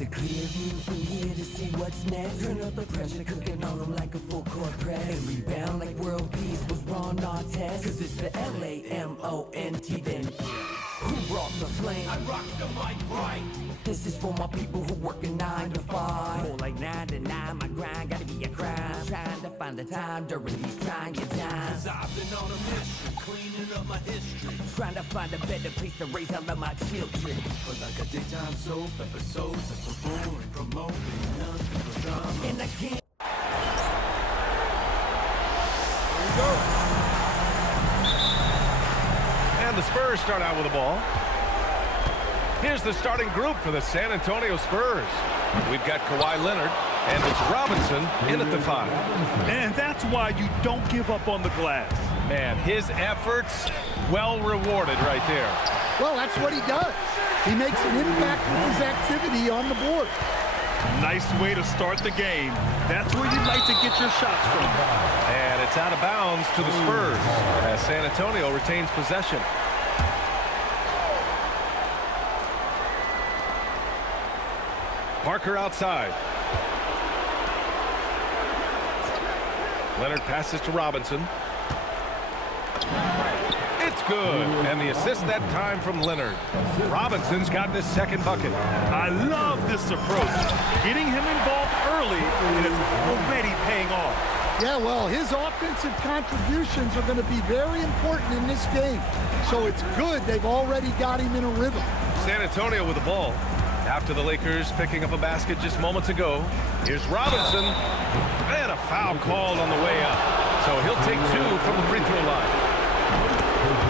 It's a clear view from here to see what's next. Turn up the pressure, cooking on them like a full court press. And rebound like world peace was Ron Artest. Cause it's the LAMONT then. Who brought the flame? I rock the mic right. This is for my people who work a 9 to 5. More like 9 to 9, my grind gotta be a crime. Trying to find the time during these trying times. I've been on a mission, cleaning up my history. Trying to find a better place to raise all of my children. But like a daytime soap, episodes are so boring. Promoting none of the drama. And I can't. Here we go. And the Spurs start out with the ball. Here's the starting group for the San Antonio Spurs. We've got Kawhi Leonard, and it's Robinson in at the 5. And that's why you don't give up on the glass. Man, his efforts well rewarded right there. Well, that's what he does. He makes an impact with his activity on the board. Nice way to start the game. That's where you like to get your shots from. And it's out of bounds to the Spurs as San Antonio retains possession. Parker outside. Leonard passes to Robinson. It's good. And the assist that time from Leonard. Robinson's got this second bucket. I love this approach. Getting him involved early and it's already paying off. Yeah, well, his offensive contributions are going to be very important in this game. So it's good they've already got him in a rhythm. San Antonio with the ball. After the Lakers picking up a basket just moments ago. Here's Robinson. And a foul called on the way up. So he'll take 2 from the free throw line.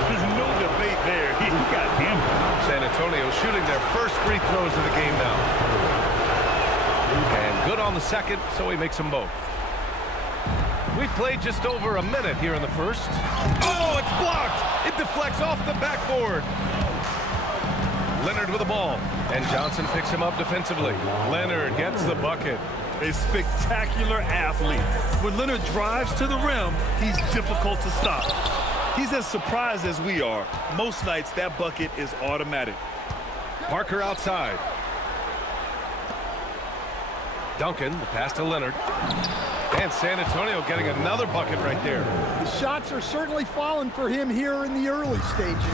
There's no debate there. He got hammered. San Antonio shooting their first free throws of the game now. And good on the second, so he makes them both. We've played just over a minute here in the first. Oh, it's blocked! It deflects off the backboard. Leonard with the ball, and Johnson picks him up defensively. Leonard gets the bucket. A spectacular athlete. When Leonard drives to the rim, he's difficult to stop. He's as surprised as we are. Most nights, that bucket is automatic. Parker outside. Duncan, the pass to Leonard. And San Antonio getting another bucket right there. The shots are certainly falling for him here in the early stages.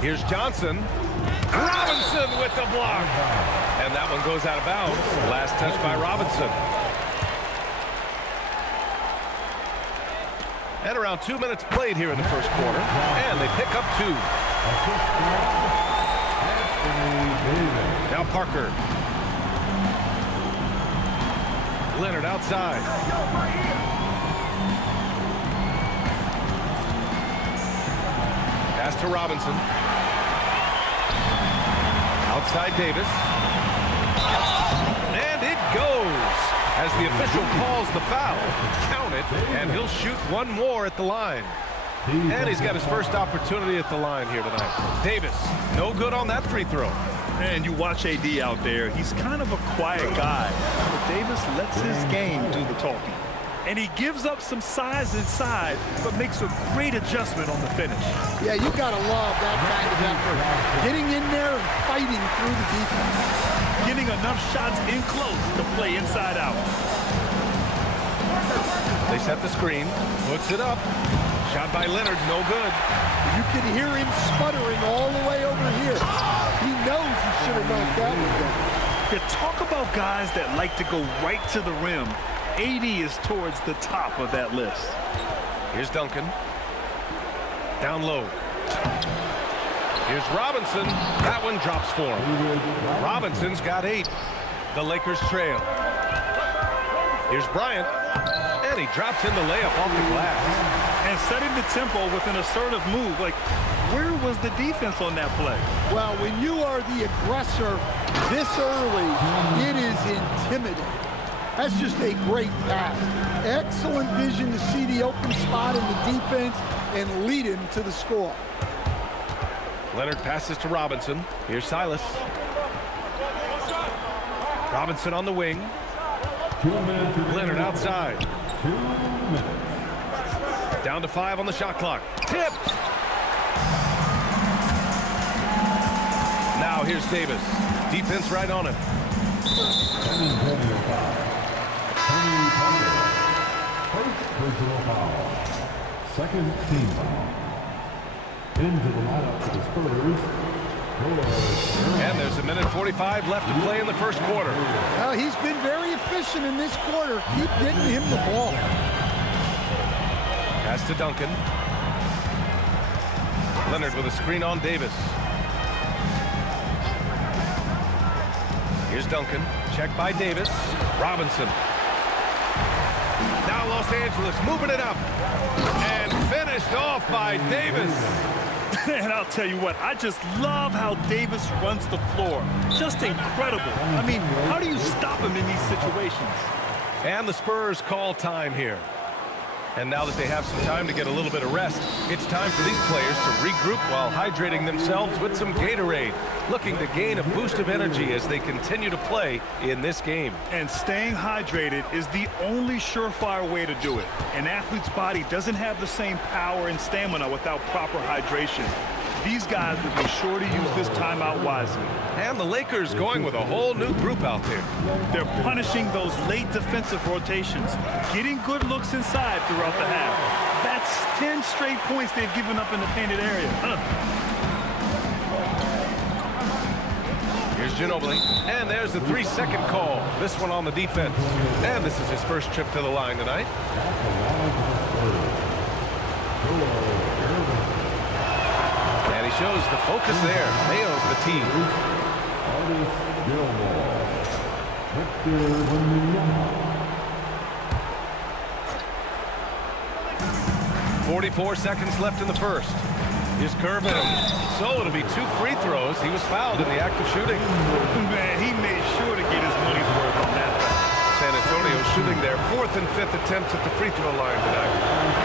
Here's Johnson. Robinson with the block. And that one goes out of bounds. Last touch by Robinson. And around 2 minutes played here in the first quarter. And they pick up 2. Now Parker. Leonard outside. Pass to Robinson. Outside Davis. And it goes. As the official calls the foul, count it, and he'll shoot one more at the line. And he's got his first opportunity at the line here tonight. Davis, no good on that free throw. And you watch AD out there, he's kind of a quiet guy. But Davis lets his game do the talking. And he gives up some size inside, but makes a great adjustment on the finish. Yeah, you got to love that kind of effort. Getting in there and fighting through the defense. Getting enough shots in close to play inside out. They set the screen, puts it up. Shot by Leonard, no good. You can hear him sputtering all the way over here. He knows he should have knocked that one down. Yeah, talk about guys that like to go right to the rim. AD is towards the top of that list. Here's Duncan. Down low. Here's Robinson. That one drops for him. Robinson's got 8. The Lakers trail. Here's Bryant. And he drops in the layup off the glass. And setting the tempo with an assertive move. Like, where was the defense on that play? Well, when you are the aggressor this early, it is intimidating. That's just a great pass. Excellent vision to see the open spot in the defense and lead him to the score. Leonard passes to Robinson. Here's Silas. Robinson on the wing. Leonard outside. Down to 5 on the shot clock. Tipped. Now here's Davis. Defense right on him. First personal foul. Second team foul. Into the lineup for the Spurs. And there's a minute 45 left to play in the first quarter. Well, he's been very efficient in this quarter. Keep getting him the ball. Pass to Duncan. Leonard with a screen on Davis. Here's Duncan. Checked by Davis. Robinson. Now Los Angeles moving it up. And finished off by Davis. And I'll tell you what, I just love how Davis runs the floor. Just incredible. I mean, how do you stop him in these situations? And the Spurs call time here. And now that they have some time to get a little bit of rest, it's time for these players to regroup while hydrating themselves with some Gatorade, looking to gain a boost of energy as they continue to play in this game. And staying hydrated is the only surefire way to do it. An athlete's body doesn't have the same power and stamina without proper hydration. These guys will be sure to use this timeout wisely. And the Lakers going with a whole new group out there. They're punishing those late defensive rotations, getting good looks inside throughout the half. That's 10 straight points they've given up in the painted area. Here's Ginobili, and there's the 3-second call. This one on the defense. And this is his first trip to the line tonight. And he shows the focus there. Nails the tee. 44 seconds left in the first. Here's Gervin. So it'll be 2 free throws. He was fouled in the act of shooting. Man, he made sure to get his money's worth on that. San Antonio shooting their 4th and 5th attempts at the free throw line tonight.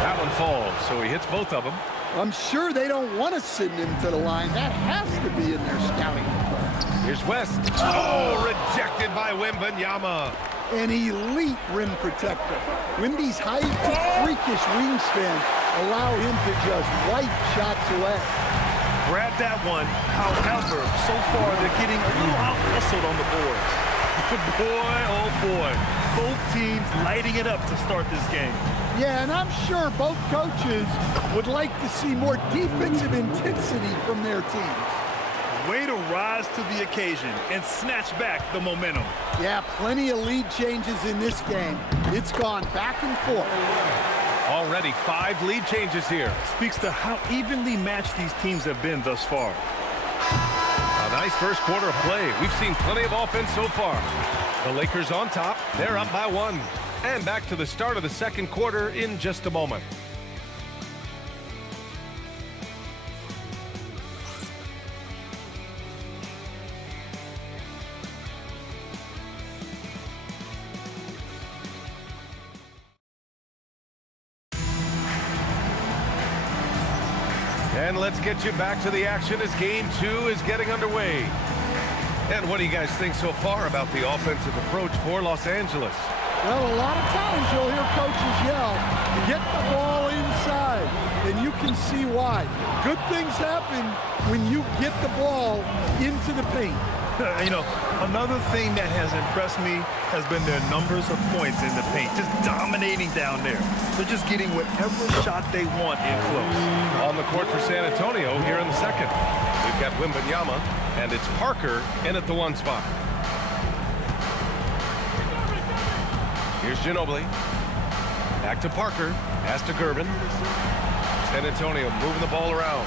That one falls, so he hits both of them. I'm sure they don't want to send him to the line. That has to be in their scouting report. Here's West. Oh, rejected by Wembanyama. An elite rim protector. Wemby's height and freakish wingspan allow him to just wipe shots away. Grab that one. However, so far they're getting a little out-hustled on the boards. Boy, oh boy. Both teams lighting it up to start this game. Yeah, and I'm sure both coaches would like to see more defensive intensity from their teams. Way to rise to the occasion and snatch back the momentum. Yeah, plenty of lead changes in this game. It's gone back and forth. Already 5 lead changes here. Speaks to how evenly matched these teams have been thus far. A nice first quarter of play. We've seen plenty of offense so far. The Lakers on top. They're up by 1. And back to the start of the second quarter in just a moment. And let's get you back to the action as game 2 is getting underway. And what do you guys think so far about the offensive approach for Los Angeles? Well, a lot of times you'll hear coaches yell, get the ball inside, and you can see why. Good things happen when you get the ball into the paint. You know, another thing that has impressed me has been their numbers of points in the paint, just dominating down there. They're just getting whatever shot they want in close. On the court for San Antonio here in the second. We've got Wembanyama, and it's Parker in at the 1 spot. Here's Ginobili. Back to Parker. Pass to Gervin. San Antonio moving the ball around.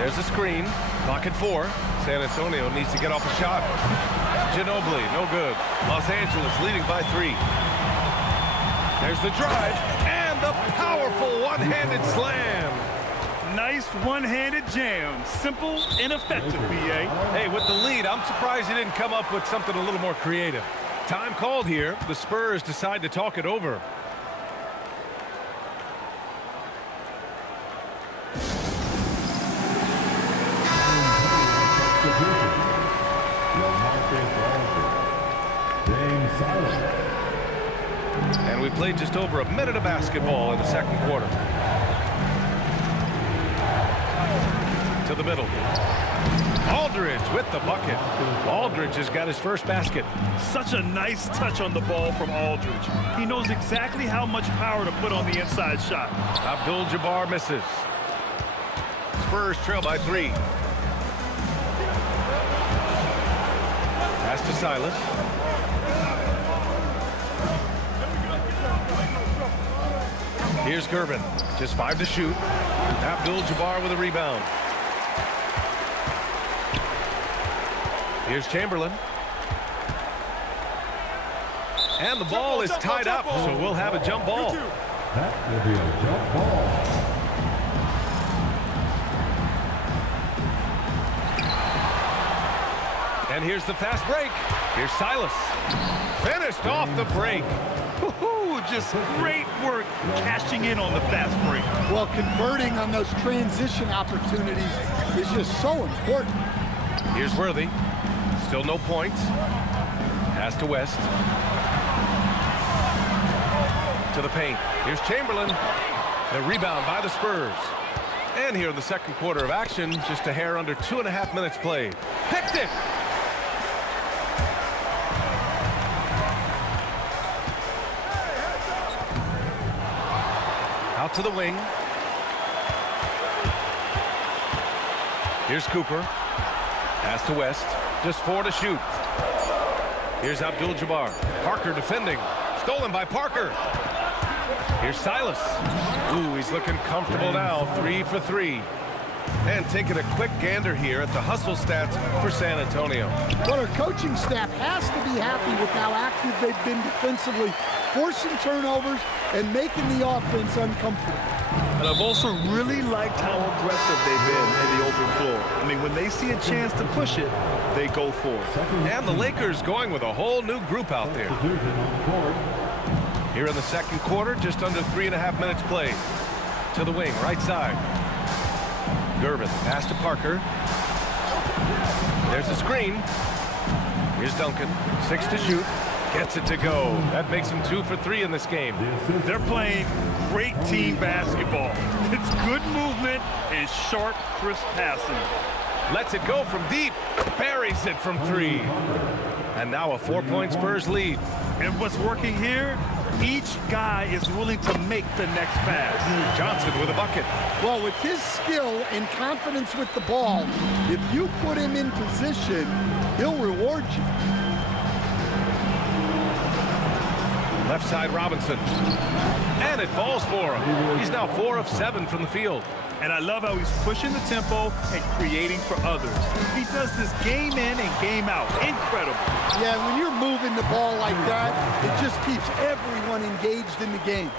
There's a screen. Clock at 4. San Antonio needs to get off a shot. Ginobili, no good. Los Angeles leading by 3. There's the drive and the powerful one-handed slam. Nice one-handed jam. Simple and effective, B.A. Hey, with the lead, I'm surprised he didn't come up with something a little more creative. Time called here. The Spurs decide to talk it over. And we played just over a minute of basketball in the second quarter. To the middle. Aldridge with the bucket. Aldridge has got his first basket. Such a nice touch on the ball from Aldridge. He knows exactly how much power to put on the inside shot. Abdul Jabbar misses. Spurs trail by 3. Pass to Silas. Here's Gervin. Just 5 to shoot. Abdul Jabbar with a rebound. Here's Chamberlain. And the ball is tied up, so we'll have a jump ball. That will be a jump ball. And here's the fast break. Here's Silas. Finished off the break. Just great work cashing in on the fast break. Well, converting on those transition opportunities is just so important. Here's Worthy. Still no points. Pass to West. To the paint. Here's Chamberlain. The rebound by the Spurs. And here in the second quarter of action, just a hair under 2.5 minutes played. Picked it! Out to the wing. Here's Cooper. Pass to West. Just 4 to shoot. Here's Abdul Jabbar. Parker defending. Stolen by Parker. Here's Silas. Ooh, he's looking comfortable now. 3 for 3. And taking a quick gander here at the hustle stats for San Antonio. Well, our coaching staff has to be happy with how active they've been defensively, forcing turnovers and making the offense uncomfortable. And I've also really liked how aggressive they've been in the open floor. I mean, when they see a chance to push it, they go for it. And the Lakers going with a whole new group out there. Here in the second quarter, just under 3.5 minutes played. To the wing, right side. Gervin, pass to Parker. There's a screen. Here's Duncan, 6 to shoot. Gets it to go. That makes him 2 for 3 in this game. They're playing great team basketball. It's good movement and sharp, crisp passing. Lets it go from deep. Buries it from 3. And now a 4-point Spurs lead. And what's working here? Each guy is willing to make the next pass. Johnson with a bucket. Well, with his skill and confidence with the ball, if you put him in position, he'll reward you. Left side Robinson. And it falls for him. He's now 4 of 7 from the field. And I love how he's pushing the tempo and creating for others. He does this game in and game out. Incredible. Yeah, when you're moving the ball like that, it just keeps everyone engaged in the game.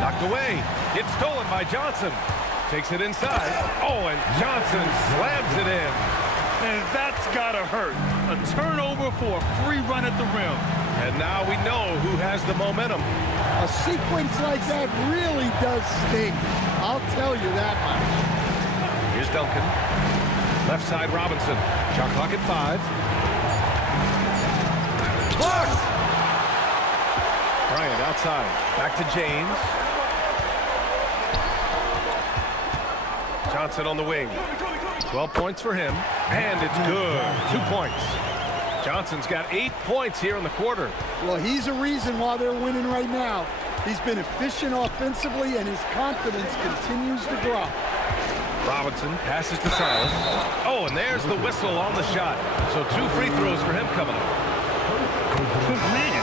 Knocked away. It's stolen by Johnson. Takes it inside. Oh, and Johnson slams it in. And that's gotta hurt. A turnover for a free run at the rim. And now we know who has the momentum. A sequence like that really does sting. I'll tell you that much. Here's Duncan. Left side Robinson. Shot clock at 5. Blocked! Bryant outside. Back to James. Johnson on the wing. 12 points for him. And it's good. 2 points. Johnson's got 8 points here in the quarter. Well, he's a reason why they're winning right now. He's been efficient offensively, and his confidence continues to grow. Robinson passes to Silas. Oh, and there's the whistle on the shot. So 2 free throws for him coming up. Man,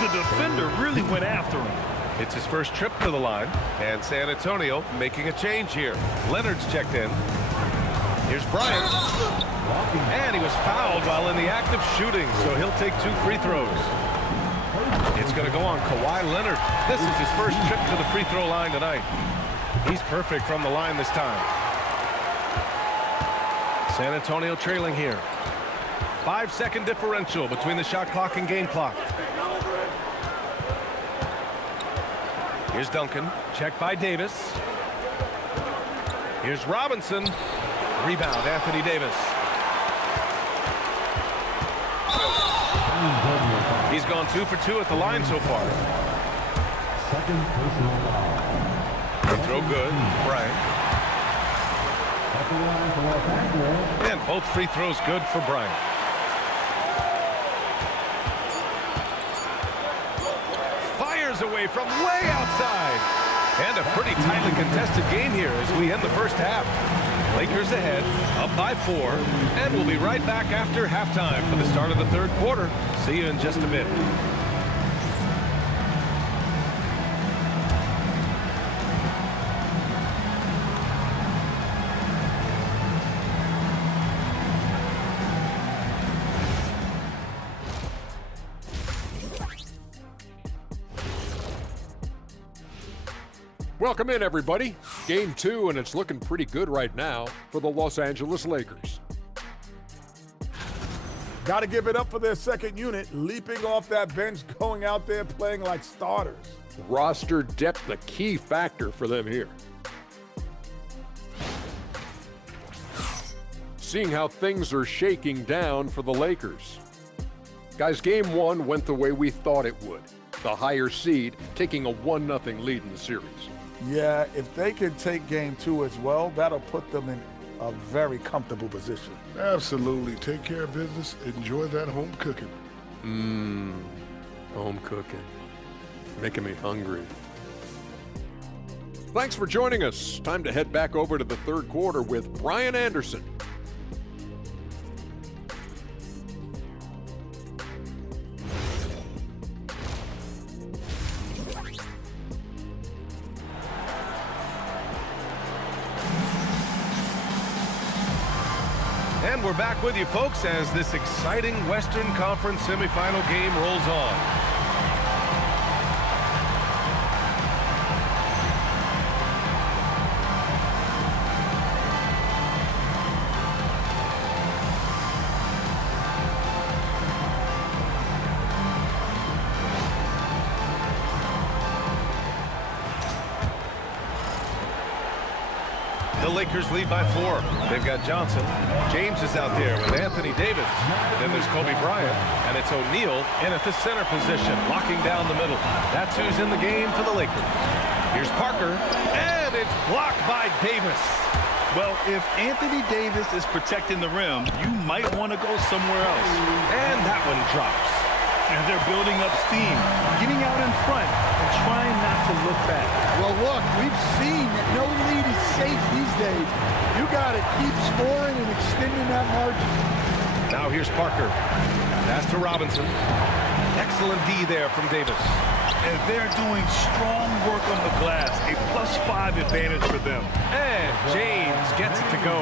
the defender really went after him. It's his first trip to the line, and San Antonio making a change here. Leonard's checked in. Here's Bryant. And he was fouled while in the act of shooting, so he'll take 2 free throws. It's going to go on Kawhi Leonard. This is his first trip to the free throw line tonight. He's perfect from the line this time. San Antonio trailing here. 5-second differential between the shot clock and game clock. Here's Duncan. Checked by Davis. Here's Robinson. Rebound, Anthony Davis. He's gone 2 for 2 at the line so far. Second personal foul. Free throw good. Bryant. At the line for Los Angeles. And both free throws good for Bryant. Fires away from way outside. And a pretty tightly contested game here as we end the first half. Lakers ahead, up by 4, and we'll be right back after halftime for the start of the third quarter. See you in just a bit. Welcome in, everybody. Game 2, and it's looking pretty good right now for the Los Angeles Lakers. Got to give it up for their second unit, leaping off that bench, going out there playing like starters. Roster depth, a key factor for them here. Seeing how things are shaking down for the Lakers. Guys, game 1 went the way we thought it would. The higher seed taking a 1-0 lead in the series. Yeah, if they can take game 2 as well, that'll put them in a very comfortable position. Absolutely. Take care of business. Enjoy that home cooking. Home cooking. Making me hungry. Thanks for joining us. Time to head back over to the third quarter with Brian Anderson. And we're back with you, folks, as this exciting Western Conference semifinal game rolls on. The Lakers lead by 4. They've got Johnson. James is out there with Anthony Davis. Then there's Kobe Bryant, and it's O'Neal in at the center position, locking down the middle. That's who's in the game for the Lakers. Here's Parker, and it's blocked by Davis. Well, if Anthony Davis is protecting the rim, you might want to go somewhere else. And that one drops. And they're building up steam, getting out in front and trying not to look back. Well, look, we've seen that no lead is safe these days. You got to keep scoring and extending that margin. Now here's Parker. Pass to Robinson. Excellent D there from Davis. And they're doing strong work on the glass, a +5 advantage for them. And James gets it to go.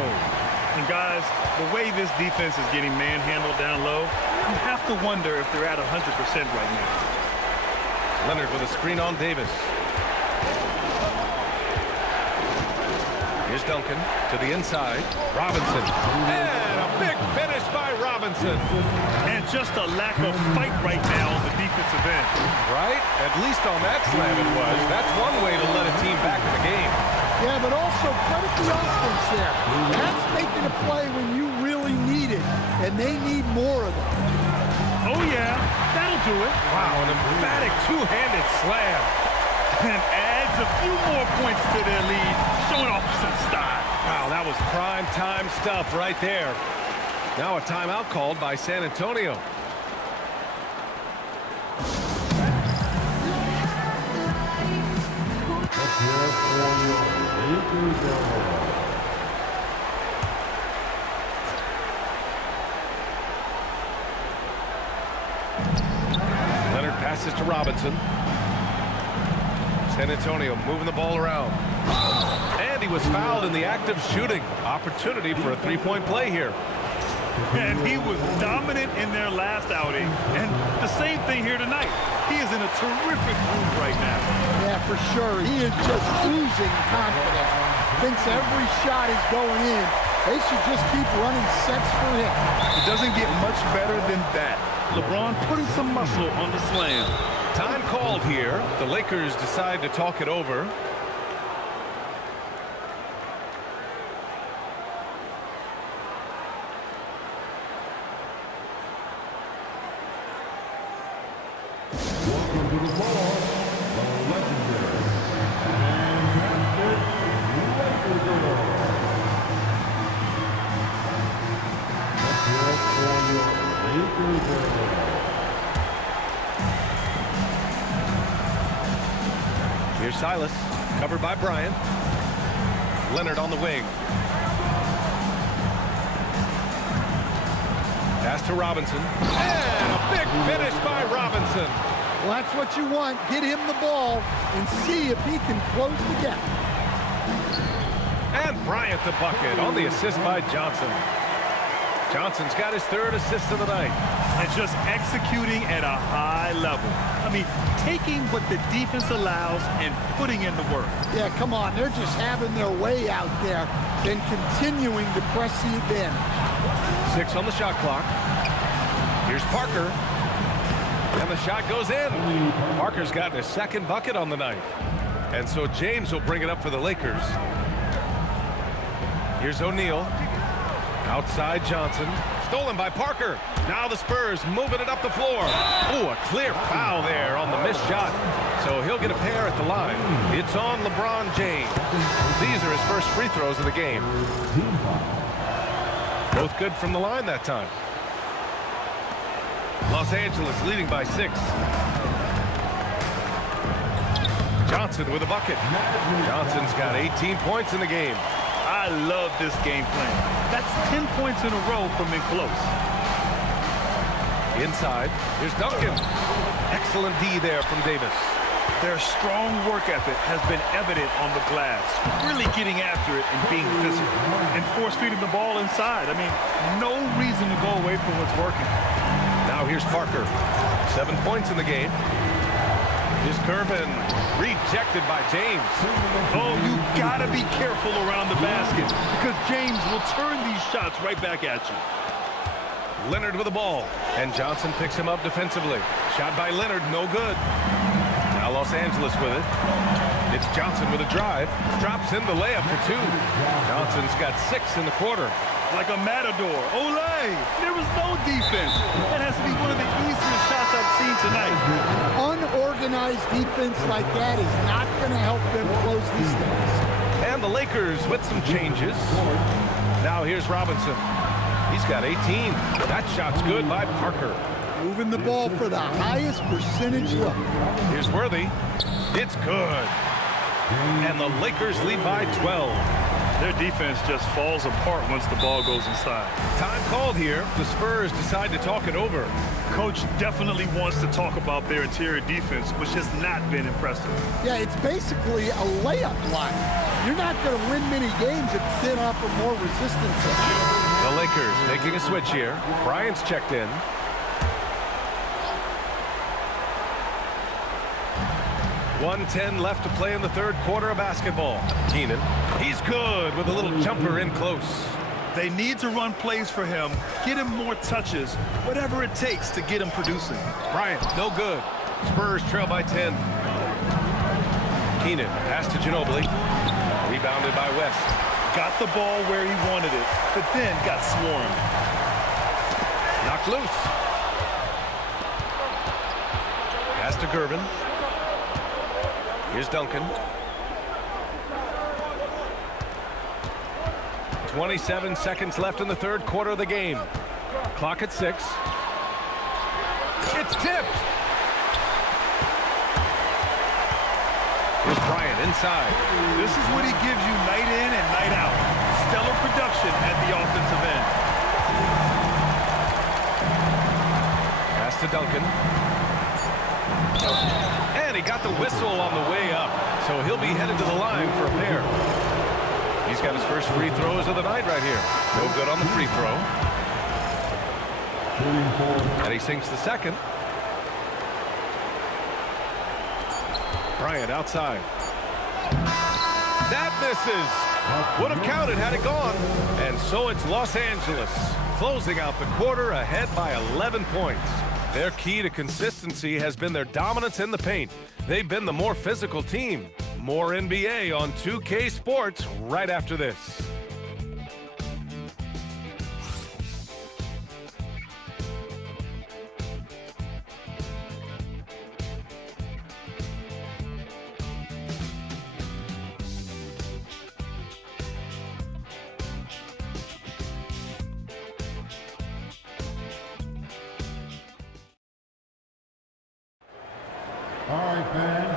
And guys, the way this defense is getting manhandled down low, you have to wonder if they're at 100% right now. Leonard with a screen on Davis. Here's Duncan to the inside. Robinson. And a big finish by Robinson. And just a lack of fight right now on the defensive end. Right? At least on that slam it was. That's one way to let a team back in the game. Yeah, but also credit the offense there. That's making a play when you really need it, and they need more of it. Oh, yeah, that'll do it. Wow, an emphatic two-handed slam. And adds a few more points to their lead, showing off some style. Wow, that was prime time stuff right there. Now a timeout called by San Antonio. Leonard passes to Robinson. San Antonio moving the ball around. And he was fouled in the act of shooting. Opportunity for a three-point play here. And he was dominant in their last outing. And the same thing here tonight. He is in a terrific mood right now. Yeah, for sure. He is just oozing confidence. Thinks every shot is going in. They should just keep running sets for him. It doesn't get much better than that. LeBron putting some muscle on the slam. Time called here. The Lakers decide to talk it over. Welcome to the ball, the legendary and fantastic Lakers. Here's Silas, covered by Bryant. Leonard on the wing. Pass to Robinson. And a big finish by Robinson. Well, that's what you want. Get him the ball and see if he can close the gap. And Bryant the bucket on the assist by Johnson. Johnson's got his third assist of the night. And just executing at a high level. I mean, taking what the defense allows and putting in the work. Yeah, come on. They're just having their way out there and continuing to press the advantage. 6 on the shot clock. Here's Parker. And the shot goes in. Parker's gotten his second bucket on the night. And so James will bring it up for the Lakers. Here's O'Neal. Outside Johnson. Stolen by Parker. Now the Spurs moving it up the floor. Oh, a clear foul there on the missed shot. So he'll get a pair at the line. It's on LeBron James. These are his first free throws of the game. Both good from the line that time. Los Angeles leading by 6. Johnson with a bucket. Johnson's got 18 points in the game. I love this game plan. That's 10 points in a row from in close. Inside, here's Duncan. Excellent D there from Davis. Their strong work ethic has been evident on the glass, really getting after it and being physical. And force-feeding the ball inside. I mean, no reason to go away from what's working. Now here's Parker. 7 points in the game. Here's Gervin. Rejected by James. Oh, you gotta be careful around the basket because James will turn these shots right back at you. Leonard with the ball. And Johnson picks him up defensively. Shot by Leonard, no good. Now Los Angeles with it. It's Johnson with a drive. Drops in the layup for 2. Johnson's got 6 in the quarter. Like a matador. Olay! There was no defense. That has to be one of the easiest shots I've seen tonight. Unorganized defense like that is not going to help them close these things. And the Lakers with some changes. Now here's Robinson. He's got 18. That shot's good by Parker. Moving the ball for the highest percentage look. Here's Worthy. It's good. And the Lakers lead by 12. Their defense just falls apart once the ball goes inside. Time called here. The Spurs decide to talk it over. Coach definitely wants to talk about their interior defense, which has not been impressive. Yeah, it's basically a layup line. You're not going to win many games if you can't offer more resistance. The Lakers making a switch here. Bryant's checked in. .110 left to play in the third quarter of basketball. Keenan, he's good with a little jumper in close. They need to run plays for him, get him more touches, whatever it takes to get him producing. Bryant, no good. Spurs trail by 10. Keenan, pass to Ginobili. Rebounded by West. Got the ball where he wanted it, but then got swarmed. Knocked loose. Pass to Gervin. Here's Duncan. 27 seconds left in the third quarter of the game. Clock at 6. It's tipped. Here's Bryant inside. This is what he gives you night in and night out. Stellar production at the offensive end. Pass to Duncan. And he got the whistle on the way up, so he'll be headed to the line for a pair. He's got his first free throws of the night right here. No good on the free throw. And he sinks the second. Bryant outside. That misses. Would have counted had it gone. And so it's Los Angeles closing out the quarter ahead by 11 points. Their key to consistency has been their dominance in the paint. They've been the more physical team. More NBA on 2K Sports right after this.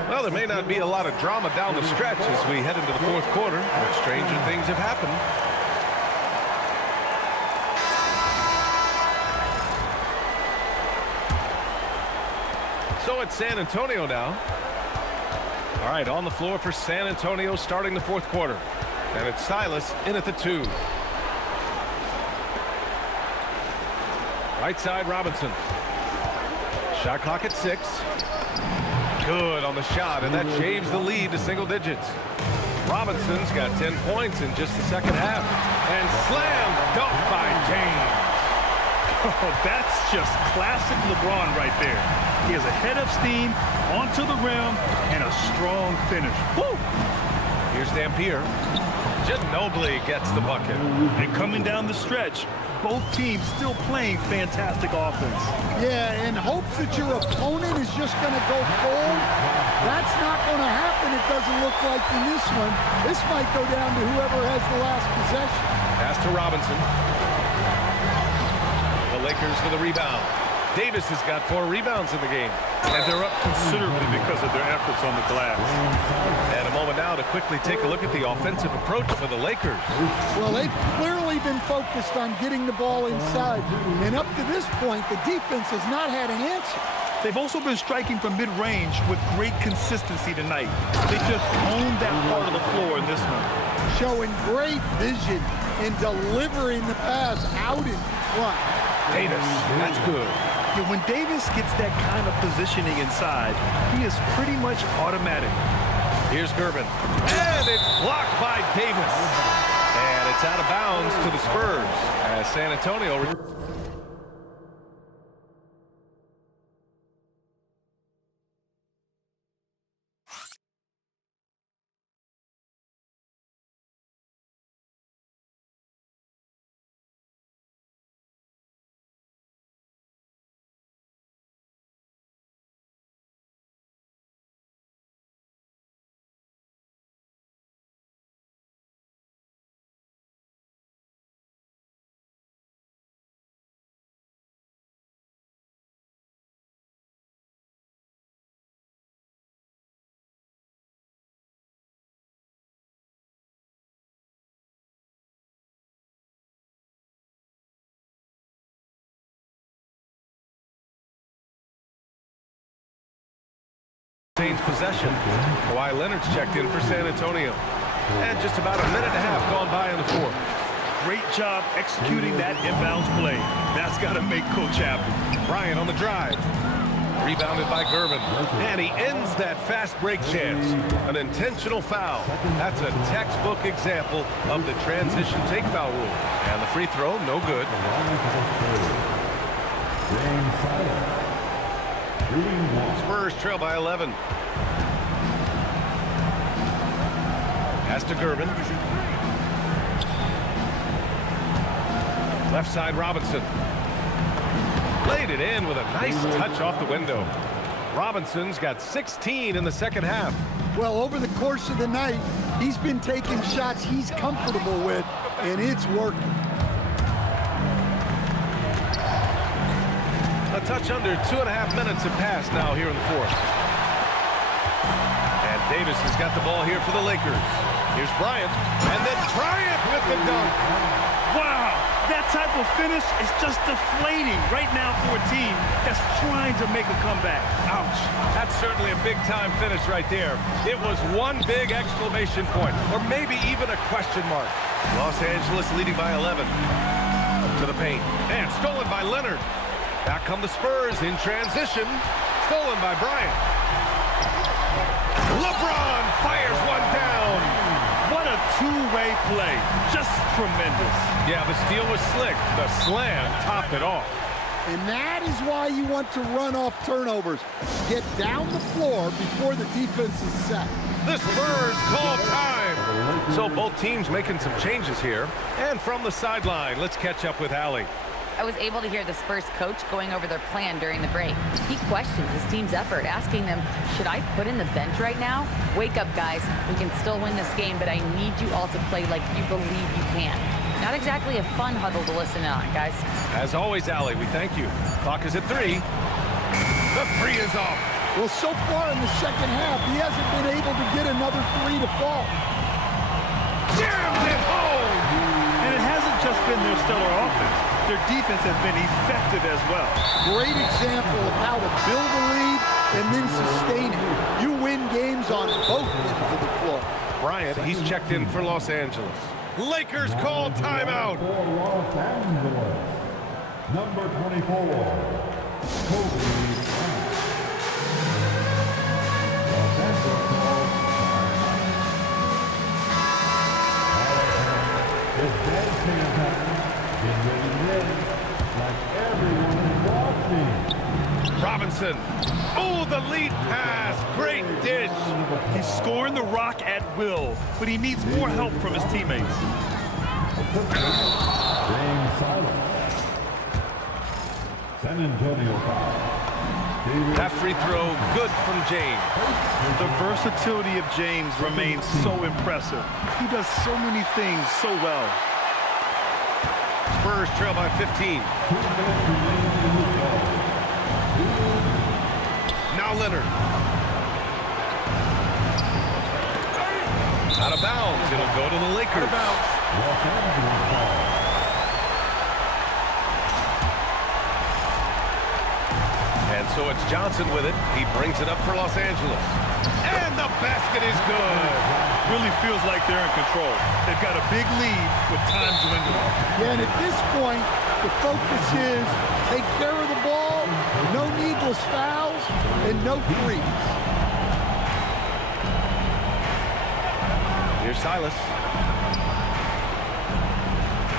Well, there may not be a lot of drama down the stretch as we head into the fourth quarter, but stranger things have happened. So it's San Antonio now. All right, on the floor for San Antonio starting the fourth quarter. And it's Silas in at the 2. Right side, Robinson. Shot clock at 6. Good on the shot, and that shaves the lead to single digits. Robinson's got 10 points in just the second half. And slam dunk by James. Oh, that's just classic LeBron right there. He has a head of steam, onto the rim, and a strong finish. Woo! Here's Dampier. Ginobili gets the bucket. And coming down the stretch, both teams still playing fantastic offense. Yeah, and hopes that your opponent is just going to go cold. That's not going to happen, it doesn't look like in this one. This might go down to whoever has the last possession. Pass to Robinson. The Lakers for the rebound. Davis has got 4 rebounds in the game. And they're up considerably because of their efforts on the glass. And a moment now to quickly take a look at the offensive approach for the Lakers. Well, they've clearly been focused on getting the ball inside. And up to this point, the defense has not had an answer. They've also been striking from mid-range with great consistency tonight. They just owned that part of the floor in this one. Showing great vision and delivering the pass out in front. Davis, that's good. Yeah, when Davis gets that kind of positioning inside, he is pretty much automatic. Here's Gervin. And it's blocked by Davis. And it's out of bounds to the Spurs as San Antonio. Possession. Kawhi Leonard's checked in for San Antonio. And just about a minute and a half gone by in the fourth. Great job executing that inbounds play. That's got to make Coach happy. Bryant on the drive. Rebounded by Gervin. And he ends that fast break chance. An intentional foul. That's a textbook example of the transition take foul rule. And the free throw, no good. Spurs trail by 11. Pass to Gervin. Left side, Robinson. Laid it in with a nice touch off the window. Robinson's got 16 in the second half. Well, over the course of the night, he's been taking shots he's comfortable with, and it's working. A touch under 2.5 minutes have passed now here in the fourth. And Davis has got the ball here for the Lakers. Here's Bryant, and then Bryant with the dunk. Wow, that type of finish is just deflating right now for a team that's trying to make a comeback. Ouch. That's certainly a big-time finish right there. It was one big exclamation point, or maybe even a question mark. Los Angeles leading by 11. To the paint, and stolen by Leonard. Back come the Spurs in transition. Stolen by Bryant. LeBron fires one down. What a two-way play. Just tremendous. Yeah, the steal was slick. The slam topped it off. And that is why you want to run off turnovers. Get down the floor before the defense is set. The Spurs call time. So both teams making some changes here. And from the sideline, let's catch up with Allie. I was able to hear the Spurs coach going over their plan during the break. He questioned his team's effort, asking them, should I put in the bench right now? Wake up, guys. We can still win this game, but I need you all to play like you believe you can. Not exactly a fun huddle to listen on, guys. As always, Allie, we thank you. Clock is at 3. The 3 is off. Well, so far in the second half, he hasn't been able to get another three to fall. Jams it home! And it hasn't just been their stellar offense. Their defense has been effective as well. Great example of how to build a lead and then sustain it. You win games on both ends of the floor. Bryant, he's checked in for Los Angeles. Lakers call timeout. For Los Angeles, number 24, Kobe Bryant. Los Angeles calls timeout. It's dancing time. Get ready to win, like everyone is watching. Robinson. Oh, the lead pass. Great dish. He's scoring the rock at will, but he needs more help from his teammates. James Silence. San Antonio foul. That free throw, good from James. The versatility of James remains so impressive. He does so many things so well. Spurs trail by 15. Now Leonard. Out of bounds. It'll go to the Lakers. And so it's Johnson with it. He brings it up for Los Angeles. And the basket is good. Really feels like they're in control. They've got a big lead with time dwindling. Yeah, and at this point, the focus is take care of the ball, no needless fouls, and no threes. Here's Silas.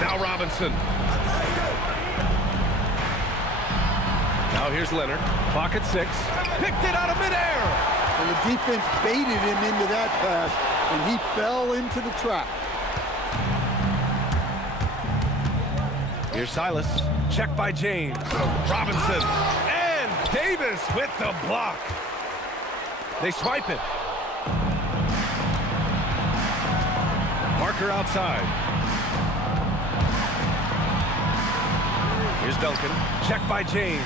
Now Robinson. Now here's Leonard. Clock at 6. Picked it out of midair. And the defense baited him into that pass, and he fell into the trap. Here's Silas. Check by James. Robinson. And Davis with the block. They swipe it. Parker outside. Here's Duncan. Check by James.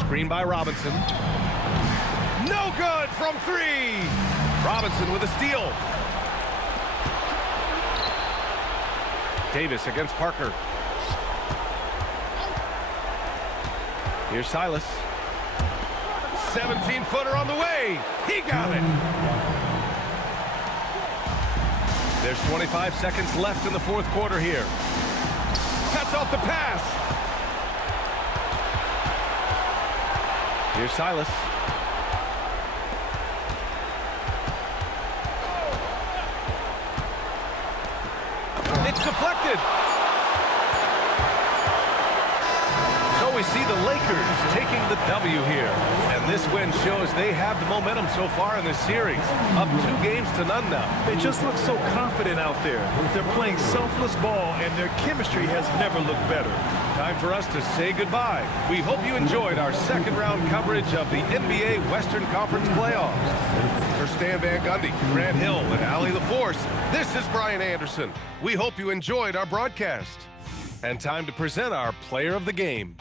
Screen by Robinson. No good from 3. Robinson with a steal. Davis against Parker. Here's Silas. 17-footer on the way. He got it. There's 25 seconds left in the fourth quarter here. Cuts off the pass. Here's Silas. It's deflected. So we see the Lakers taking the W here. And this win shows they have the momentum so far in this series. Up 2 games to none now. They just look so confident out there. They're playing selfless ball, and their chemistry has never looked better. Time for us to say goodbye. We hope you enjoyed our second round coverage of the NBA Western Conference playoffs. For Stan Van Gundy, Grant Hill, and Allie LaForce, this is Brian Anderson. We hope you enjoyed our broadcast. And time to present our player of the game.